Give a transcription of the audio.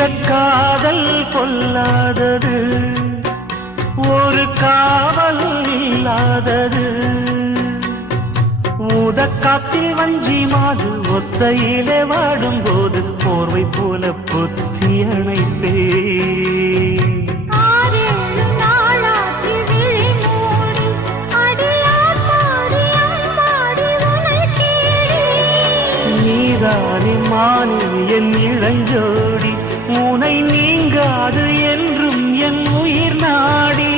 இந்த காதல் கொல்லாதது, ஒரு காவல் இல்லாதது. ஊதக்காத்தில் வஞ்சி மாது ஒத்தையிலே வாடும் போது போர்வை போல பொத்தி அணைப்பே. நீதானே மானே என் இளஞ்சோடி, உனை நீங்காது என்றும் என் உயிர் நாடி.